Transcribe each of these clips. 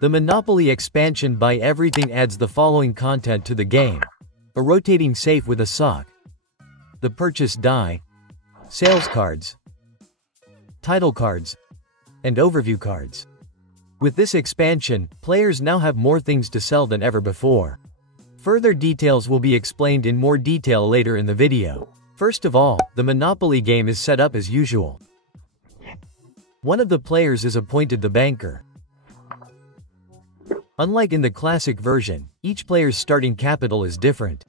The Monopoly expansion Buy Everything adds the following content to the game: a rotating safe with a sock, the purchase die, sales cards, title cards, and overview cards. With this expansion, players now have more things to sell than ever before. Further details will be explained in more detail later in the video. First of all, the Monopoly game is set up as usual. One of the players is appointed the banker. Unlike in the classic version, each player's starting capital is different.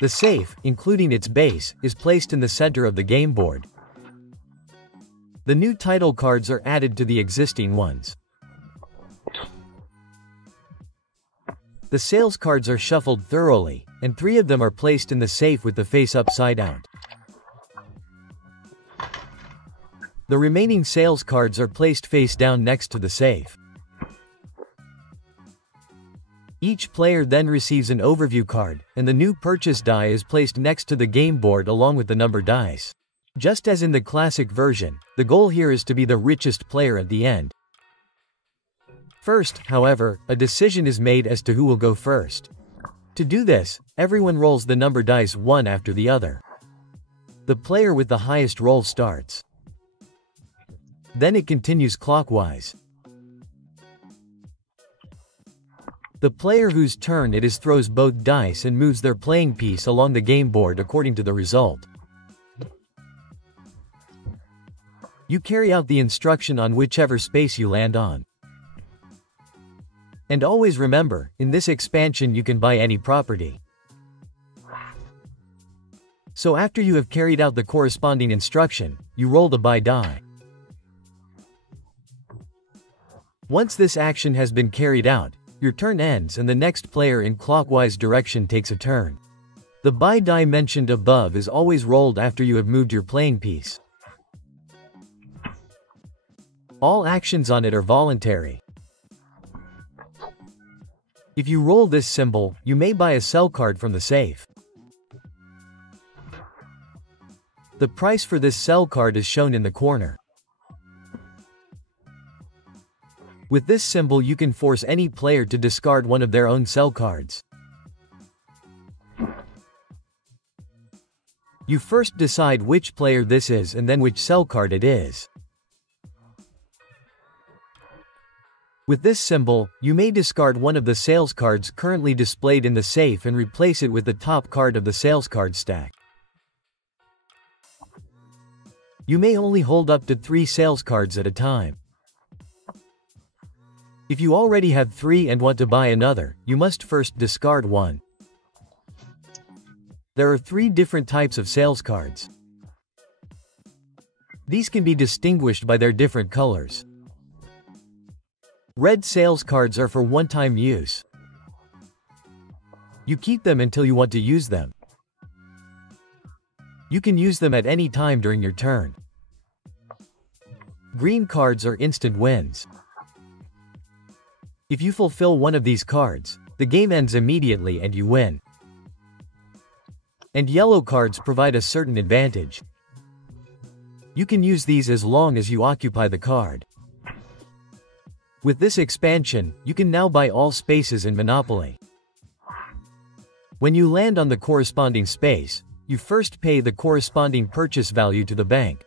The safe, including its base, is placed in the center of the game board. The new title cards are added to the existing ones. The sales cards are shuffled thoroughly, and 3 of them are placed in the safe with the face upside out. The remaining sales cards are placed face down next to the safe. Each player then receives an overview card, and the new purchase die is placed next to the game board along with the number dice. Just as in the classic version, the goal here is to be the richest player at the end. First, however, a decision is made as to who will go first. To do this, everyone rolls the number dice one after the other. The player with the highest roll starts. Then it continues clockwise. The player whose turn it is throws both dice and moves their playing piece along the game board according to the result. You carry out the instruction on whichever space you land on. And always remember, in this expansion you can buy any property. So after you have carried out the corresponding instruction, you roll the buy die. Once this action has been carried out, your turn ends and the next player in clockwise direction takes a turn. The buy die mentioned above is always rolled after you have moved your playing piece. All actions on it are voluntary. If you roll this symbol, you may buy a sell card from the safe. The price for this sell card is shown in the corner. With this symbol you can force any player to discard one of their own sell cards. You first decide which player this is and then which sell card it is. With this symbol, you may discard one of the sales cards currently displayed in the safe and replace it with the top card of the sales card stack. You may only hold up to 3 sales cards at a time. If you already have 3 and want to buy another, you must first discard one. There are 3 different types of sales cards. These can be distinguished by their different colors. Red sales cards are for one-time use. You keep them until you want to use them. You can use them at any time during your turn. Green cards are instant wins. If you fulfill one of these cards, the game ends immediately and you win. And yellow cards provide a certain advantage. You can use these as long as you occupy the card. With this expansion, you can now buy all spaces in Monopoly. When you land on the corresponding space, you first pay the corresponding purchase value to the bank.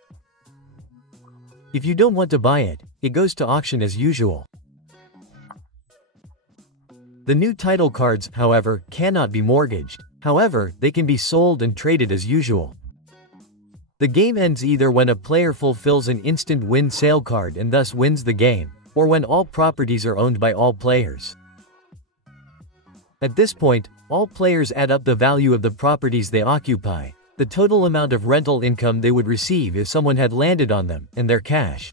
If you don't want to buy it, it goes to auction as usual. The new title cards, however, cannot be mortgaged. However, they can be sold and traded as usual. The game ends either when a player fulfills an instant win sale card and thus wins the game, or when all properties are owned by all players. At this point, all players add up the value of the properties they occupy, the total amount of rental income they would receive if someone had landed on them, and their cash.